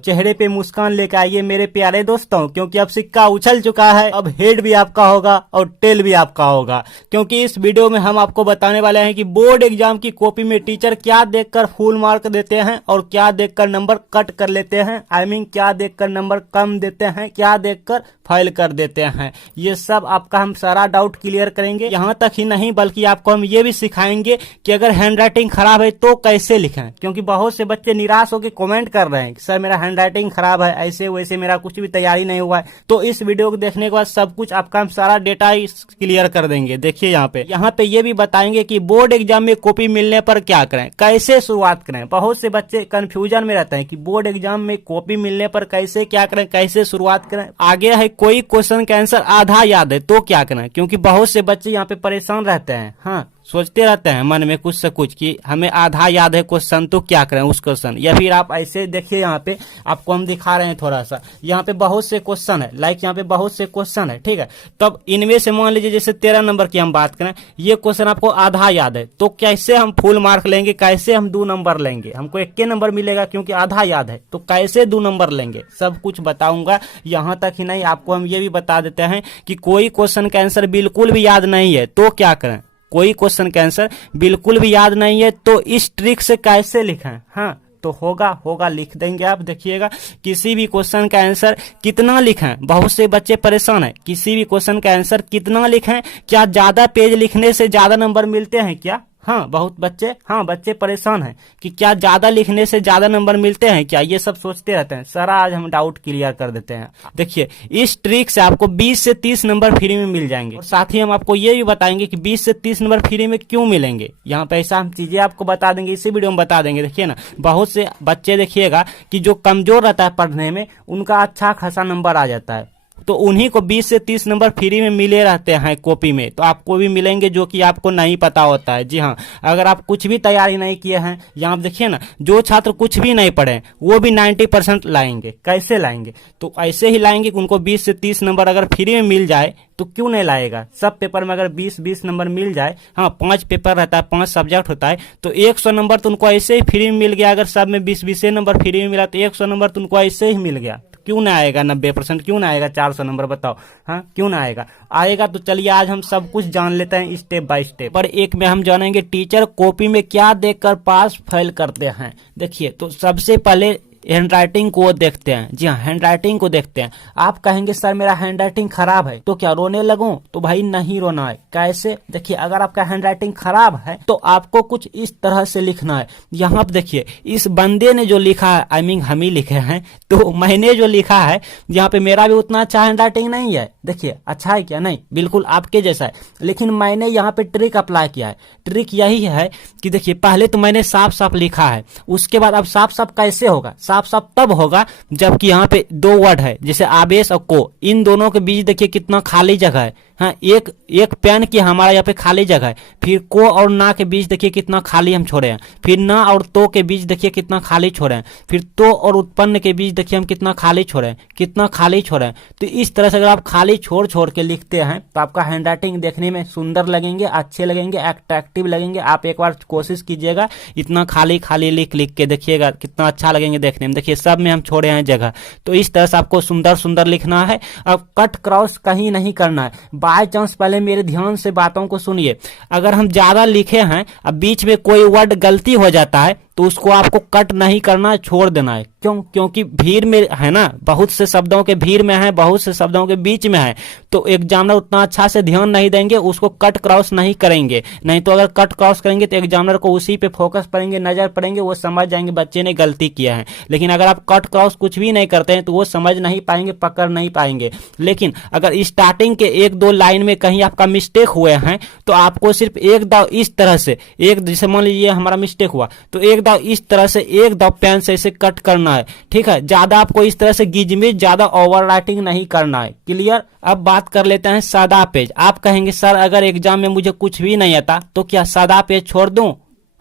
चेहरे पे मुस्कान लेके आइए मेरे प्यारे दोस्तों, क्योंकि अब सिक्का उछल चुका है। अब हेड भी आपका होगा और टेल भी आपका होगा, क्योंकि इस वीडियो में हम आपको बताने वाले हैं कि बोर्ड एग्जाम की कॉपी में टीचर क्या देखकर फुल मार्क देते हैं और क्या देखकर नंबर कट कर लेते हैं। आई मीन क्या देखकर नंबर कम देते हैं, क्या देखकर फेल कर देते हैं। ये सब आपका हम सारा डाउट क्लियर करेंगे। यहाँ तक ही नहीं बल्कि आपको हम ये भी सिखाएंगे कि अगर हैंडराइटिंग खराब है तो कैसे लिखें, क्योंकि बहुत से बच्चे निराश होकर कमेंट कर रहे हैं कि सर मेरा हैंडराइटिंग खराब है, ऐसे वैसे मेरा कुछ भी तैयारी नहीं हुआ है। तो इस वीडियो को देखने के बाद सब कुछ आपका हम सारा डेटा क्लियर कर देंगे। देखिए यहाँ पे ये भी बताएंगे कि बोर्ड एग्जाम में कॉपी मिलने पर क्या करें, कैसे शुरुआत करें। बहुत से बच्चे कंफ्यूजन में रहते हैं कि बोर्ड एग्जाम में कॉपी मिलने पर कैसे क्या करें, कैसे शुरुआत करें। आगे है कोई क्वेश्चन का आंसर आधा याद है तो क्या करें, क्योंकि बहुत से बच्चे यहाँ पे परेशान रहते हैं। हाँ, सोचते रहते हैं मन में कुछ से कुछ कि हमें आधा याद है क्वेश्चन तो क्या करें उस क्वेश्चन। या फिर आप ऐसे देखिए, यहाँ पे आपको हम दिखा रहे हैं थोड़ा सा, यहाँ पे बहुत से क्वेश्चन है, लाइक यहाँ पे बहुत से क्वेश्चन है, ठीक है। तब इनमें से मान लीजिए जैसे 13 नंबर की हम बात करें, ये क्वेश्चन आपको आधा याद है तो कैसे हम फुल मार्क लेंगे, कैसे हम 2 नंबर लेंगे। हमको 1 नंबर मिलेगा क्योंकि आधा याद है, तो कैसे 2 नंबर लेंगे सब कुछ बताऊंगा। यहाँ तक ही नहीं, आपको हम ये भी बता देते हैं कि कोई क्वेश्चन का आंसर बिल्कुल भी याद नहीं है तो क्या करें। कोई क्वेश्चन का आंसर बिल्कुल भी याद नहीं है तो इस ट्रिक से कैसे लिखें। हाँ, तो होगा लिख देंगे आप। देखिएगा, किसी भी क्वेश्चन का आंसर कितना लिखें, बहुत से बच्चे परेशान हैं। किसी भी क्वेश्चन का आंसर कितना लिखें, क्या ज्यादा पेज लिखने से ज्यादा नंबर मिलते हैं क्या। हाँ, बहुत बच्चे परेशान हैं कि क्या ज्यादा लिखने से ज्यादा नंबर मिलते हैं क्या, ये सब सोचते रहते हैं। सारा आज हम डाउट क्लियर कर देते हैं। देखिए, इस ट्रिक से आपको 20 से 30 नंबर फ्री में मिल जाएंगे और साथ ही हम आपको ये भी बताएंगे कि 20 से 30 नंबर फ्री में क्यों मिलेंगे। यहाँ पे ऐसा हम चीजें आपको बता देंगे, इसी वीडियो में बता देंगे। देखिए ना, बहुत से बच्चे देखिएगा कि जो कमजोर रहता है पढ़ने में, उनका अच्छा खासा नंबर आ जाता है, तो उन्हीं को 20 से 30 नंबर फ्री में मिले रहते हैं कॉपी में। तो आपको भी मिलेंगे जो कि आपको नहीं पता होता है। जी हाँ, अगर आप कुछ भी तैयारी नहीं किए हैं, यहाँ आप देखिए ना, जो छात्र कुछ भी नहीं पढ़े वो भी 90% लाएंगे। कैसे लाएंगे, तो ऐसे ही लाएंगे कि उनको 20 से 30 नंबर अगर फ्री में मिल जाए तो क्यों नहीं लाएगा। सब पेपर में अगर 20-20 नंबर मिल जाए, हाँ 5 पेपर रहता है, 5 सब्जेक्ट होता है, तो 100 नंबर तो उनको ऐसे ही फ्री में मिल गया। अगर सब में 20-20 नंबर फ्री में मिला तो 100 नंबर तो उनको ऐसे ही मिल गया। क्यों ना आएगा 90%, क्यों ना आएगा 400 नंबर, बताओ। हाँ, क्यों ना आएगा। तो चलिए आज हम सब कुछ जान लेते हैं स्टेप बाय स्टेप। पर एक में हम जानेंगे टीचर कॉपी में क्या देखकर पास फेल करते हैं। देखिए, तो सबसे पहले हैंडराइटिंग को देखते हैं। जी हाँ, हैंडराइटिंग को देखते हैं। आप कहेंगे सर मेरा हैंडराइटिंग खराब है तो क्या रोने लगूं, तो भाई नहीं रोना है। कैसे, देखिए, अगर आपका हैंडराइटिंग खराब है तो आपको कुछ इस तरह से लिखना है। यहाँ पे देखिए, इस बंदे ने जो लिखा है, आई मीन हम ही लिखे हैं, तो मैंने जो लिखा है, यहाँ पे मेरा भी उतना अच्छा हैंडराइटिंग नहीं है। देखिए, अच्छा है क्या, नहीं, बिल्कुल आपके जैसा है, लेकिन मैंने यहाँ पे ट्रिक अप्लाई किया है। ट्रिक यही है कि देखिए, पहले तो मैंने साफ साफ लिखा है, उसके बाद अब साफ साफ कैसे होगा, साफ साफ तब होगा जबकि यहाँ पे 2 वर्ड है, जैसे आवेश और को, इन दोनों के बीच देखिए कितना खाली जगह है। हाँ, एक पेन की हमारा यहाँ पे खाली जगह है। फिर को और ना के बीच देखिए कितना खाली हम छोड़े हैं। फिर ना और तो के बीच देखिए कितना खाली छोड़े हैं। फिर तो और उत्पन्न के बीच देखिए हम कितना खाली छोड़े हैं, कितना खाली छोड़े हैं। तो इस तरह से अगर आप खाली छोड़ के लिखते हैं तो आपका हैंडराइटिंग देखने में सुंदर लगेंगे, अच्छे लगेंगे, अट्रैक्टिव लगेंगे। आप एक बार कोशिश कीजिएगा, इतना खाली खाली लिख के देखिएगा कितना अच्छा लगेंगे देखने में। देखिए, सब में हम छोड़े हैं जगह। तो इस तरह से आपको सुंदर सुंदर लिखना है। अब कट क्रॉस कहीं नहीं करना है। बाय चांस पहले मेरे ध्यान से बातों को सुनिए। अगर हम ज्यादा लिखे हैं, अब बीच में कोई वर्ड गलती हो जाता है तो उसको आपको कट नहीं करना है, छोड़ देना है। क्यों, क्योंकि भीड़ में है ना, बहुत से शब्दों के भीड़ में है, बहुत से शब्दों के बीच में है, तो एग्जामिनर उतना अच्छा से ध्यान नहीं देंगे, उसको कट क्रॉस नहीं करेंगे। नहीं तो अगर कट क्रॉस करेंगे तो एग्जामिनर को उसी पे फोकस करेंगे, नजर पड़ेंगे, वो समझ जाएंगे बच्चे ने गलती किया है। लेकिन अगर आप कट क्रॉस कुछ भी नहीं करते हैं तो वो समझ नहीं पाएंगे, पकड़ नहीं पाएंगे। लेकिन अगर स्टार्टिंग के 1-2 लाइन में कहीं आपका मिस्टेक हुए हैं तो आपको सिर्फ एक दाव इस तरह से, एक जैसे मान लीजिए हमारा मिस्टेक हुआ तो एक दाव इस तरह से, एक दाव पेन से इसे कट करना है। ठीक है, ज्यादा आपको इस तरह से गिजमिज, ज्यादा ओवर राइटिंग नहीं करना है। क्लियर। अब बात कर लेते हैं सादा पेज। आप कहेंगे सर अगर एग्जाम में मुझे कुछ भी नहीं आता तो क्या सादा पेज छोड़ दूं।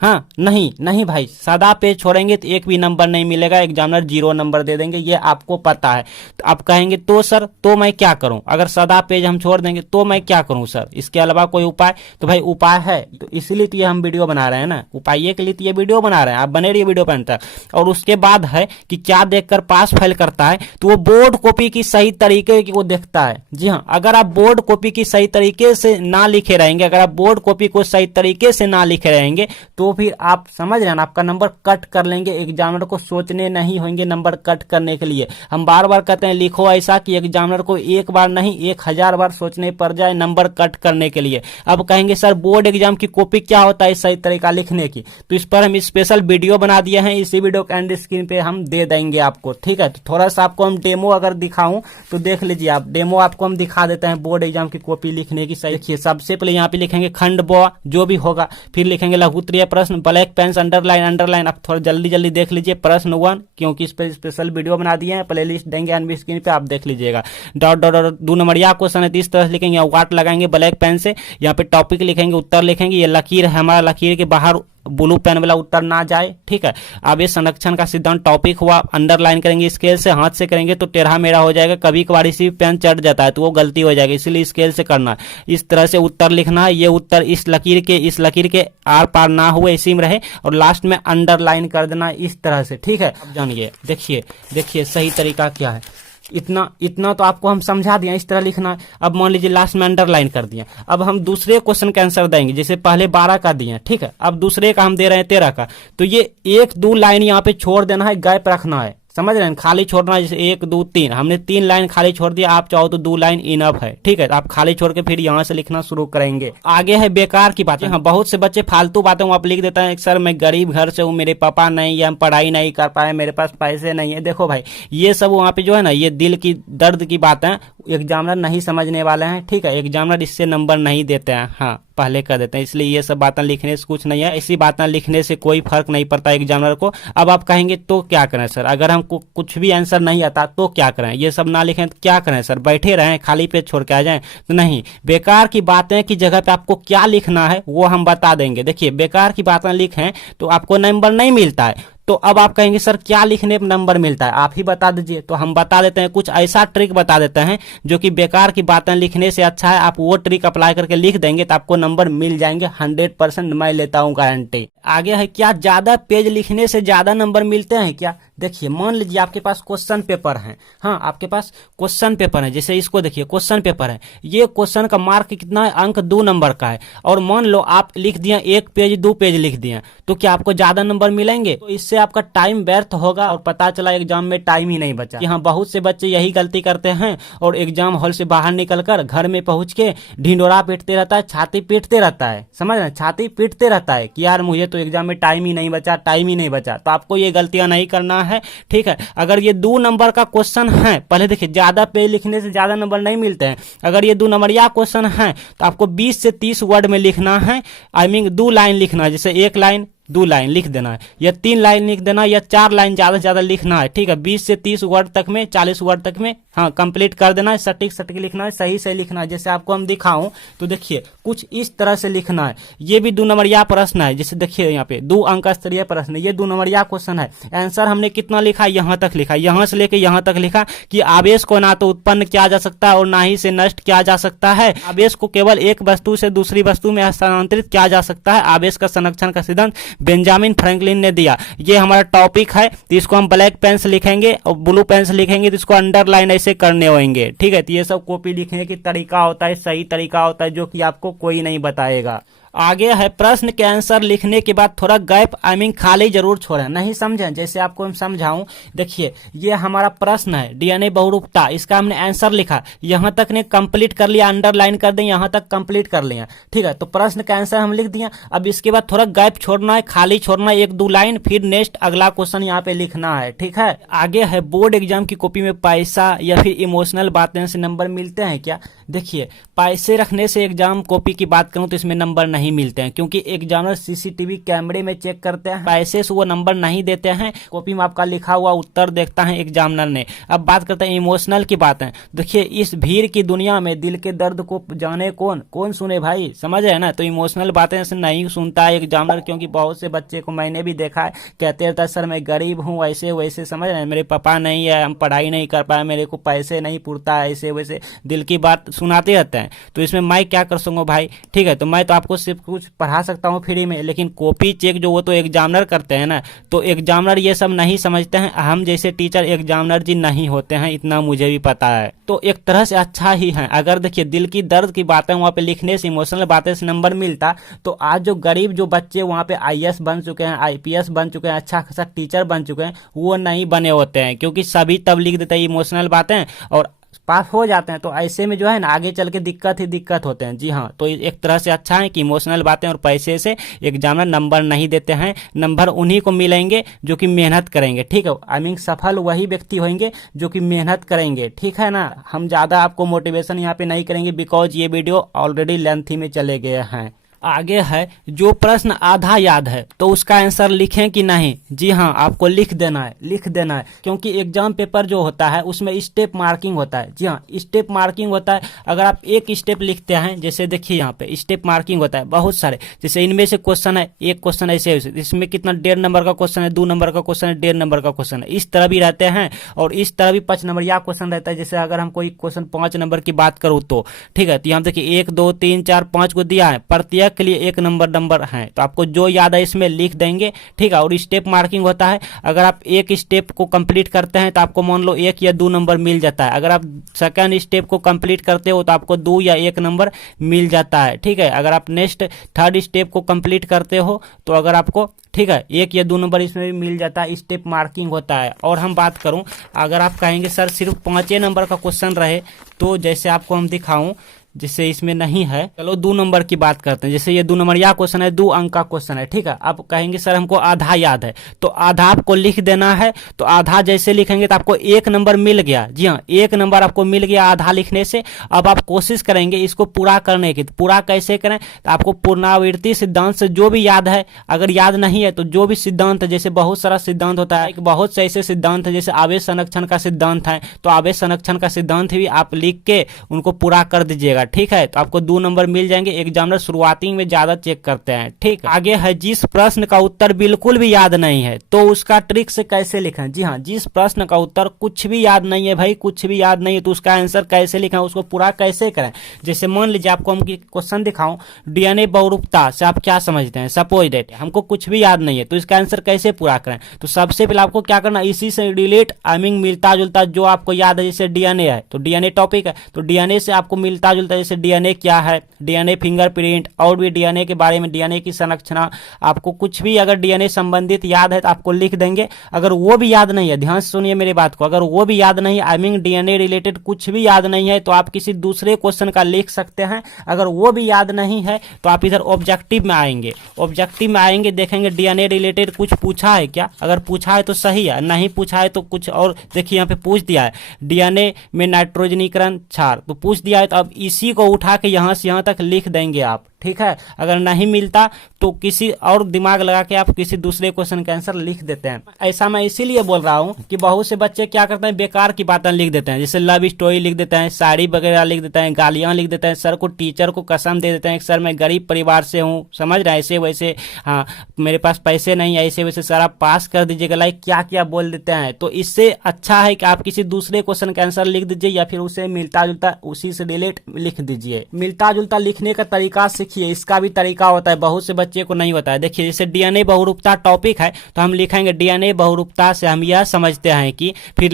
हाँ, नहीं नहीं भाई, सादा पेज छोड़ेंगे तो एक भी नंबर नहीं मिलेगा, एग्जामिनर 0 नंबर दे देंगे, ये आपको पता है। तो आप कहेंगे तो सर तो मैं क्या करूं, अगर सादा पेज हम छोड़ देंगे तो मैं क्या करूं सर, इसके अलावा कोई उपाय? तो भाई उपाय है, तो इसलिए तो ये हम वीडियो बना रहे हैं ना, उपाय के लिए तो ये वीडियो बना रहे हैं, आप बने रहिए वीडियो पर अंत तक। और उसके बाद है कि क्या देखकर पास फेल करता है, तो वो बोर्ड कॉपी की सही तरीके की वो देखता है। जी हाँ, अगर आप बोर्ड कॉपी की सही तरीके से ना लिखे रहेंगे, अगर आप बोर्ड कॉपी को सही तरीके से ना लिखे रहेंगे तो फिर आप समझ रहे हैं, आपका नंबर कट कर लेंगे। एग्जामिनर को सोचने नहीं होंगे नंबर कट करने के लिए। हम बार बार कहते हैं लिखो ऐसा कि एग्जामिनर को एक बार नहीं 1000 बार सोचने पड़ जाए नंबर कट करने के लिए। अब कहेंगे सर बोर्ड एग्जाम की कॉपी क्या होता है सही तरीका लिखने की, तो इस पर हम स्पेशल वीडियो बना दिए हैं, इसी वीडियो के एंड स्क्रीन पे हम दे देंगे आपको, ठीक है। तो थोड़ा सा आपको हम डेमो अगर दिखाऊं तो देख लीजिए आप, डेमो आपको हम दिखा देते हैं बोर्ड एग्जाम की कॉपी लिखने की सही। देखिए सबसे पहले यहाँ पे लिखेंगे खंड ब जो भी होगा, फिर लिखेंगे लघुत्तरीय प्रश्न, ब्लैक पेन अंडरलाइन अंडरलाइन। आप थोड़ा जल्दी जल्दी देख लीजिए प्रश्न 1, क्योंकि इस पर स्पेशल वीडियो बना दिए हैं, प्ले लिस्ट देंगे एनबी स्क्रीन पे, आप देख लीजिएगा। डॉट डॉट डॉट 2 नंबरिया क्वेश्चन है, इस तरह से लिखेंगे, वाट लगाएंगे ब्लैक पेन से, यहाँ पे टॉपिक लिखेंगे, उत्तर लिखेंगे, ये लकीर है हमारा, लकीर के बाहर ब्लू पेन वाला उत्तर ना जाए, ठीक है। अब ये संरक्षण का सिद्धांत टॉपिक हुआ, अंडरलाइन करेंगे, स्केल से हाथ से करेंगे तो टेढ़ा मेढ़ा हो जाएगा, कभी कभार इसी पेन चढ़ जाता है तो वो गलती हो जाएगी, इसलिए स्केल से करना है। इस तरह से उत्तर लिखना है, ये उत्तर इस लकीर के आर पार ना हुए इसी में रहे, और लास्ट में अंडरलाइन कर देना इस तरह से, ठीक है। अब जानिए, देखिए सही तरीका क्या है। इतना तो आपको हम समझा दिया, इस तरह लिखना है। अब मान लीजिए लास्ट में अंडरलाइन कर दिया, अब हम दूसरे क्वेश्चन का आंसर देंगे, जैसे पहले 12 का दिए, ठीक है, अब दूसरे का हम दे रहे हैं 13 का, तो ये 1-2 लाइन यहाँ पे छोड़ देना है, गैप रखना है, समझ रहे हैं, खाली छोड़ना है, जैसे 1 2 3 हमने 3 लाइन खाली छोड़ दिया, आप चाहो तो 2 लाइन इनफ है, ठीक है। तो आप खाली छोड़ के फिर यहाँ से लिखना शुरू करेंगे। आगे है बेकार की बातें। हाँ, बहुत से बच्चे फालतू बातें आप लिख देते हैं, सर मैं गरीब घर से हूँ, मेरे पापा नहीं, या हम पढ़ाई नहीं कर पाए, मेरे पास पैसे नहीं है। देखो भाई, ये सब वहाँ पे जो है ना, ये दिल की दर्द की बातें एग्जामिनर नहीं समझने वाले हैं, ठीक है। एग्जामिनर इससे नंबर नहीं देते हैं, हाँ पहले कर देते हैं, इसलिए ये सब बातें लिखने से कुछ नहीं है, इसी बातें लिखने से कोई फर्क नहीं पड़ता एग्जामिनर को। अब आप कहेंगे तो क्या करें सर, अगर हमको कुछ भी आंसर नहीं आता तो क्या करें, ये सब ना लिखें तो क्या करें सर, बैठे रहें खाली पेज छोड़ के आ जाएं? तो नहीं, बेकार की बातें की जगह पे आपको क्या लिखना है वो हम बता देंगे। देखिए बेकार की बातें लिखें तो आपको नंबर नहीं मिलता है, तो अब आप कहेंगे सर क्या लिखने पर नंबर मिलता है, आप ही बता दीजिए। तो हम बता देते हैं, कुछ ऐसा ट्रिक बता देते हैं जो कि बेकार की बातें लिखने से अच्छा है, आप वो ट्रिक अप्लाई करके लिख देंगे तो आपको नंबर मिल जाएंगे 100%, मैं लेता हूं गारंटी। आगे है क्या ज्यादा पेज लिखने से ज्यादा नंबर मिलते हैं क्या? देखिए मान लीजिए आपके पास क्वेश्चन पेपर है, हाँ आपके पास क्वेश्चन पेपर है, जैसे इसको देखिए क्वेश्चन पेपर है, ये क्वेश्चन का मार्क कितना है, अंक 2 नंबर का है, और मान लो आप लिख दिए 1 पेज 2 पेज लिख दिए, तो क्या आपको ज्यादा नंबर मिलेंगे? तो इससे आपका टाइम व्यर्थ होगा और पता चला एग्जाम में टाइम ही नहीं बचा। यहाँ बहुत से बच्चे यही गलती करते हैं और एग्जाम हॉल से बाहर निकलकर घर में पहुंच के ढिंडोरा पीटते रहता है, छाती पीटते रहता है, समझ रहे हैं, छाती पीटते रहता है कि यार मुझे तो एग्जाम में टाइम ही नहीं बचा, टाइम ही नहीं बचा। तो आपको ये गलतियां नहीं करना है, ठीक है। अगर ये 2 नंबर का क्वेश्चन है, पहले देखिए ज्यादा पेज लिखने से ज्यादा नंबर नहीं मिलते हैं। अगर ये 2 नंबरिया क्वेश्चन है तो आपको 20 से 30 वर्ड में लिखना है, आई मीन 2 लाइन लिखना है, जैसे 1 लाइन 2 लाइन लिख देना है, या 3 लाइन लिख देना है, या 4 लाइन ज्यादा से ज्यादा लिखना है, ठीक है। 20 से 30 वर्ड तक में, 40 वर्ड तक में हाँ कंप्लीट कर देना है, सटीक लिखना है, सही से लिखना है। जैसे आपको हम दिखाऊं तो देखिए कुछ इस तरह से लिखना है। ये भी 2 नंबरिया प्रश्न है, जैसे देखिए यहाँ पे 2 अंक स्तरीय प्रश्न, ये 2 नंबरिया क्वेश्चन है। आंसर हमने कितना लिखा, यहाँ तक लिखा, यहाँ से लेके यहाँ तक लिखा कि आवेश को ना तो उत्पन्न किया जा सकता है और ना ही से नष्ट किया जा सकता है। आवेश को केवल एक वस्तु से दूसरी वस्तु में हस्तांतरित किया जा सकता है। आवेश का संरक्षण का सिद्धांत बेंजामिन फ्रैंकलिन ने दिया। ये हमारा टॉपिक है, तो इसको हम ब्लैक पेन से लिखेंगे और ब्लू पेन से लिखेंगे, तो इसको अंडरलाइन ऐसे करने होंगे, ठीक है। तो ये सब कॉपी लिखने की तरीका होता है, सही तरीका होता है, जो कि आपको कोई नहीं बताएगा। आगे है प्रश्न के आंसर लिखने के बाद थोड़ा गैप आई मीन खाली जरूर छोड़ें, नहीं समझें। जैसे आपको हम समझाऊं, देखिए ये हमारा प्रश्न है डीएनए बहुरूपता, इसका हमने आंसर लिखा, यहां तक ने कंप्लीट कर लिया, अंडरलाइन कर दें, यहां तक कंप्लीट कर लिया, ठीक है। तो प्रश्न का आंसर हम लिख दिया। अब इसके बाद थोड़ा गैप छोड़ना है, खाली छोड़ना है 1-2 लाइन, फिर नेक्स्ट अगला क्वेश्चन यहाँ पे लिखना है, ठीक है। आगे है बोर्ड एग्जाम की कॉपी में पैसा या फिर इमोशनल बातें से नंबर मिलते हैं क्या? देखिए पैसे रखने से एग्जाम कॉपी की बात करूं तो इसमें नंबर नहीं नहीं मिलते हैं, क्योंकि एग्जामिनर सीसीटीवी कैमरे में चेक करते हैं, पैसे से वो नंबर नहीं देते हैं, कॉपी में आपका लिखा हुआ उत्तर देखता है एग्जामिनर ने। अब बात करते हैं इमोशनल की बातें। देखिए इस भीड़ की दुनिया में दिल के दर्द को जाने कौन कौन सुने भाई, समझ रहे हैं ना। तो इमोशनल बातें से नहीं सुनता है एग्जामिनर, क्योंकि बहुत से बच्चे को मैंने भी देखा है, कहते रहता है सर मैं गरीब हूँ ऐसे वैसे, समझ रहे हैं, मेरे पापा नहीं है, हम पढ़ाई नहीं कर पाए, मेरे को पैसे नहीं पुरता है, ऐसे वैसे दिल की बात सुनाते रहते हैं। तो इसमें मैं क्या कर सकूँ भाई, ठीक है। तो मैं तो आपको सिर्फ कुछ पढ़ा सकता हूँ फ्री में, लेकिन कॉपी चेक जो वो तो एग्जामिनर करते हैं ना। तो एग्जामिनर ये सब नहीं समझते हैं, हम जैसे टीचर एग्जामिनर जी नहीं होते हैं, इतना मुझे भी पता है। तो एक तरह से अच्छा ही है। अगर देखिए दिल की दर्द की बातें वहाँ पे लिखने से, इमोशनल बातें से नंबर मिलता, तो आज जो गरीब जो बच्चे वहाँ पे आईएएस बन चुके हैं, आईपीएस बन चुके हैं, अच्छा खासा टीचर बन चुके हैं, वो नहीं बने होते हैं, क्योंकि सभी तब लिख देते हैं इमोशनल बातें और पास हो जाते हैं। तो ऐसे में जो है ना आगे चल के दिक्कत ही दिक्कत होते हैं। जी हाँ, तो एक तरह से अच्छा है कि इमोशनल बातें और पैसे से एग्जामिनर नंबर नहीं देते हैं। नंबर उन्हीं को मिलेंगे जो कि मेहनत करेंगे, ठीक है। आई मीन सफल वही व्यक्ति होंगे जो कि मेहनत करेंगे, ठीक है ना। हम ज़्यादा आपको मोटिवेशन यहाँ पे नहीं करेंगे, बिकॉज ये वीडियो ऑलरेडी लेंथी में चले गए हैं। आगे है जो प्रश्न आधा याद है तो उसका आंसर लिखें कि नहीं। जी हाँ, आपको लिख देना है, क्योंकि एग्जाम पेपर जो होता है उसमें स्टेप मार्किंग होता है। जी हाँ, स्टेप मार्किंग होता है। अगर आप एक स्टेप लिखते हैं, जैसे देखिए यहाँ पे स्टेप मार्किंग होता है बहुत सारे, जैसे इनमें से क्वेश्चन है, एक क्वेश्चन ऐसे इसमें कितना 1.5 नंबर का क्वेश्चन है, 2 नंबर का क्वेश्चन है, 1.5 नंबर का क्वेश्चन है, इस तरह भी रहते हैं। और इस तरह भी 5 नंबर या क्वेश्चन रहता है। जैसे अगर हम कोई क्वेश्चन 5 नंबर की बात करूँ तो ठीक है, तो यहाँ देखिए 1 2 3 4 5 को दिया है, प्रत्येक के लिए 1 नंबर है। तो आपको जो याद है इसमें लिख देंगे, ठीक है। और स्टेप मार्किंग होता है, अगर आप एक स्टेप को कंप्लीट करते हैं तो आपको मान लो 1 या 2 नंबर मिल जाता है। अगर आप सेकंड स्टेप को कंप्लीट करते हो तो आपको 2 या 1 नंबर मिल जाता है, ठीक है। अगर आप नेक्स्ट थर्ड स्टेप को कंप्लीट करते हो तो अगर आपको, ठीक है, 1 या 2 नंबर इसमें भी मिल जाता है, स्टेप मार्किंग होता है। और हम बात करूं, अगर आप कहेंगे सर सिर्फ 5 नंबर का क्वेश्चन रहे, तो जैसे आपको हम दिखाऊं, जिससे इसमें नहीं है, चलो 2 नंबर की बात करते हैं। जैसे ये 2 नंबर या क्वेश्चन है, 2 अंक का क्वेश्चन है, ठीक है। आप कहेंगे सर हमको आधा याद है, तो आधा आपको लिख देना है। तो आधा जैसे लिखेंगे तो आपको 1 नंबर मिल गया। जी हाँ, 1 नंबर आपको मिल गया आधा लिखने से। अब आप कोशिश करेंगे इसको पूरा करने की। तो पूरा कैसे करें, तो आपको पुनरावृत्ति सिद्धांत से जो भी याद है, अगर याद नहीं है तो जो भी सिद्धांत है, जैसे बहुत सारा सिद्धांत होता है, बहुत से ऐसे सिद्धांत है, जैसे आवेश संरक्षण का सिद्धांत है, तो आवेश संरक्षण का सिद्धांत भी आप लिख के उनको पूरा कर दीजिएगा, ठीक है। तो आपको 2 नंबर मिल जाएंगे। एग्जामिनर शुरुआती में ज्यादा चेक करते हैं, ठीक। आगे है जिस प्रश्न का उत्तर बिल्कुल भी याद नहीं है तो उसका ट्रिक से कैसे लिखें। जी हाँ, जिस प्रश्न का उत्तर कुछ भी याद नहीं है भाई, कुछ भी याद नहीं है, तो उसका आंसर कैसे लिखें, उसको पूरा कैसे करें। जैसे मान लीजिए आपको हम क्वेश्चन दिखाऊं, डीएनए बहुरूपता से आप क्या समझते हैं, सपोज दैट हमको कुछ भी याद नहीं है, तो इसका आंसर कैसे पूरा करें। तो सबसे पहले आपको क्या करना, इसी से रिलेट आई मीन मिलता जुलता जो आपको याद है, जैसे डीएनए है तो डीएनए टॉपिक है, तो डीएनए से आपको मिलता जुलता, जैसे डीएनए क्या है, डीएनए फिंगरप्रिंट, और भी डीएनए के बारे में, डीएनए की संरचना, आपको कुछ भी अगर डीएनए संबंधित याद है तो आपको लिख देंगे। अगर वो भी याद नहीं है, ध्यान से सुनिए मेरी बात को, अगर वो भी याद नहीं है, आई मीन डीएनए रिलेटेड कुछ भी याद नहीं है, तो आप किसी दूसरे क्वेश्चन का लिख सकते हैं। अगर वो भी याद नहीं है तो आप इधर ऑब्जेक्टिव में आएंगे, ऑब्जेक्टिव में आएंगे, देखेंगे डीएनए रिलेटेड कुछ पूछा है क्या, अगर पूछा है तो सही है, नहीं पूछा है तो कुछ और। देखिए यहाँ पे पूछ दिया है डीएनए में नाइट्रोजनीकरण क्षार, तो पूछ दिया है, तो अब इसी को उठा के यहाँ से यहाँ तक लिख देंगे आप, ठीक है। अगर नहीं मिलता तो किसी और दिमाग लगा के आप किसी दूसरे क्वेश्चन का आंसर लिख देते हैं। ऐसा मैं इसीलिए बोल रहा हूं कि बहुत से बच्चे क्या करते हैं, बेकार की बातें लिख देते हैं, जैसे लव स्टोरी लिख देते हैं, शायरी वगैरह लिख देते हैं, गालियां लिख देते हैं, सर को टीचर को कसम दे देते हैं, सर मैं गरीब परिवार से हूँ, समझ रहे हैं, ऐसे वैसे, हाँ मेरे पास पैसे नहीं है, ऐसे वैसे, सर आप पास कर दीजिएगा, लाइक क्या क्या बोल देते हैं। तो इससे अच्छा है कि आप किसी दूसरे क्वेश्चन का आंसर लिख दीजिए, या फिर उसे मिलता जुलता उसी से रिलेट लिख दीजिए। मिलता जुलता लिखने का तरीका सीखिए, का भी तरीका होता है, बहुत से बच्चे को नहीं होता है। देखिए जैसे डीएनए बहुरूपता टॉपिक है, तो हम लिखेंगे डीएनए बहुरूपता से हम यह समझते हैं कि, फिर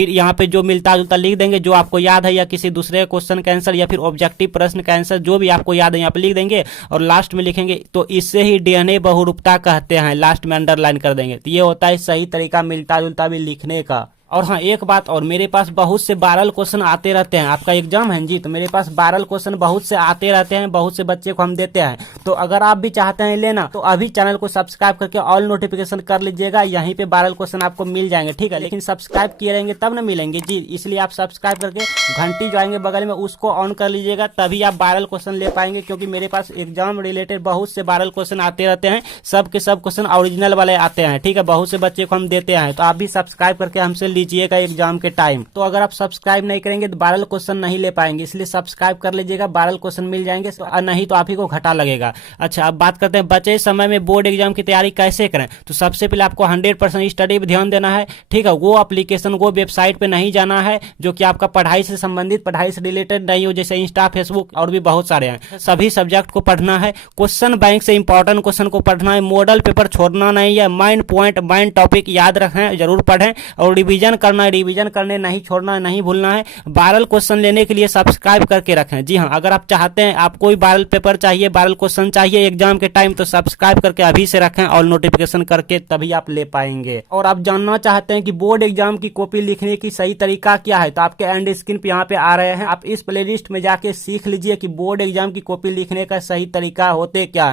यहाँ पे जो मिलता जुलता लिख देंगे जो आपको याद है, या किसी दूसरे क्वेश्चन का आंसर, या फिर ऑब्जेक्टिव प्रश्न का आंसर, जो भी आपको याद है यहाँ पे लिख देंगे, और लास्ट में लिखेंगे तो इससे ही डीएनए बहुरूपता कहते हैं, लास्ट में अंडरलाइन कर देंगे। तो ये होता है सही तरीका मिलता जुलता भी लिखने का। और हाँ, एक बात और, मेरे पास बहुत से वायरल क्वेश्चन आते रहते हैं। आपका एग्जाम है जी, तो मेरे पास वायरल क्वेश्चन बहुत से आते रहते हैं, बहुत से बच्चे को हम देते हैं। तो अगर आप भी चाहते हैं लेना तो अभी चैनल को सब्सक्राइब करके ऑल नोटिफिकेशन कर लीजिएगा, यहीं पे वायरल क्वेश्चन आपको मिल जाएंगे, ठीक है। लेकिन सब्सक्राइब किए रहेंगे तब ना मिलेंगे जी, इसलिए आप सब्सक्राइब करके घंटी जो आएंगे बगल में उसको ऑन कर लीजिएगा, तभी आप वायरल क्वेश्चन ले पाएंगे। क्योंकि मेरे पास एग्जाम रिलेटेड बहुत से वायरल क्वेश्चन आते रहते हैं, सब के सब क्वेश्चन ओरिजिनल वाले आते हैं, ठीक है। बहुत से बच्चे को हम देते हैं, तो आप भी सब्सक्राइब करके हमसे लीजिएगा एग्जाम के टाइम। तो अगर आप सब्सक्राइब नहीं करेंगे तो वायरल क्वेश्चन नहीं ले पाएंगे, इसलिए सब्सक्राइब कर लीजिएगा, वायरल क्वेश्चन मिल जाएंगे, नहीं तो आप ही को घाटा लगेगा। अच्छा, अब बात करते हैं बचे समय में बोर्ड एग्जाम की तैयारी कैसे करें। तो सबसे पहले आपको 100% स्टडी पे ध्यान देना है, ठीक है। वो एप्लीकेशन, वो वेबसाइट पे नहीं जाना है जो कि आपका पढ़ाई से संबंधित, पढ़ाई से रिलेटेड नहीं हो, जैसे इंस्टा, फेसबुक और भी बहुत सारे हैं। सभी सब्जेक्ट को पढ़ना है, क्वेश्चन बैंक से इंपॉर्टेंट क्वेश्चन को पढ़ना है, मॉडल पेपर छोड़ना नहीं है, माइंड पॉइंट, माइंड टॉपिक याद रखें, जरूर पढ़ें और रिवीजन करना है, रिवीजन करने नहीं छोड़ना है, नहीं भूलना है। वायरल क्वेश्चन लेने के लिए सब्सक्राइब करके रखें। जी हाँ, अगर आप चाहते हैं आप कोई वायरल पेपर चाहिए, वायरल क्वेश्चन चाहिए एग्जाम के टाइम, तो सब्सक्राइब करके अभी से रखें, ऑल नोटिफिकेशन करके, तभी आप ले पाएंगे। और आप जानना चाहते हैं कि बोर्ड एग्जाम की कॉपी लिखने की सही तरीका क्या है, तो आपके एंड स्क्रीन पे यहाँ पे आ रहे हैं, आप इस प्लेलिस्ट में जाके सीख लीजिए कि बोर्ड एग्जाम की कॉपी लिखने का सही तरीका होते क्या है।